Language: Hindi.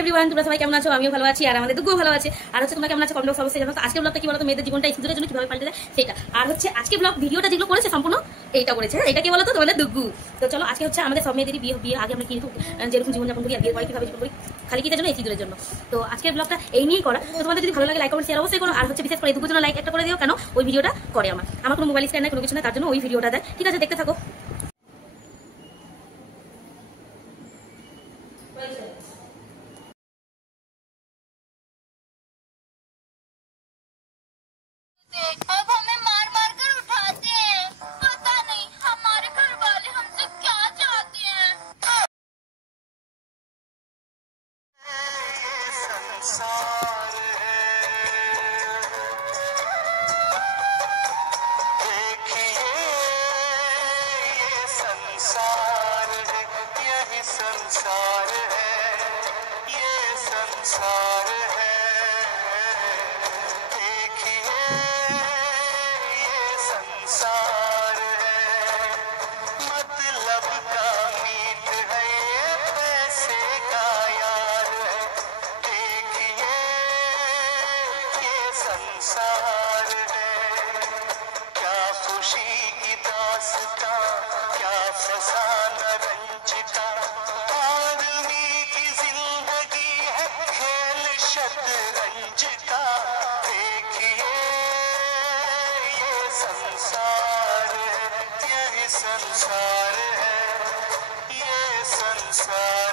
এভরিওয়ান, তোমরা সবাই কেমন আছো? আমিও ভালো আছি আর আমাদের দুগুও ভালো আছে। আর হচ্ছে তোমরা কেমন আছো কমেন্ট বক্সে অবশ্যই জানাও। তো আজকের ব্লগটা কি বলতো, মেয়েদের জীবনটা স্কুলের জন্য কিভাবে পাল্টে যায় সেটা। আর হচ্ছে আজকে ব্লগ ভিডিওটা যেগুলো করেছে সম্পূর্ণ এইটা করেছে, এটা কি বলতো তোমাদের দুগু। তো চলো আজকে হচ্ছে আমাদের সব মেয়েদেরই বিয়ে আগে আমরা কিন্তু যেরকম জীবনযাপন করি আর বিয়ের পরে কিভাবে জীবন করি, খালি কিদের জন্য এই সিঁদুরের জন্য। তো আজকের ব্লগটা এই নিয়েই করা। তো তোমাদের যদি ভালো লাগে লাইক কমেন্ট শেয়ার অবশ্যই করো। আর হচ্ছে বিশেষ করে দুগুর জন্য লাইক একটা করে দিও, কেন ওই ভিডিওটা করে আমার কোনো মোবাইল স্ক্যান নাই, কোনো কিছু না, তার জন্য ওই ভিডিওটা দেয়। ঠিক আছে, দেখতে থাকো। अब हमें मार मार कर उठाते हैं, पता नहीं हमारे घर वाले हमसे क्या चाहते हैं। संसार है, देखिए ये संसार है, यही संसार है, ये संसार है। संसार है, मतलब का मीत है, ये पैसे का यार है। देखिए ये संसार है, क्या खुशी की दास्तां, क्या फसाना रंजिता। आदमी की जिंदगी है खेल शतरंज का। देखिए संसार है, यही संसार है, ये संसार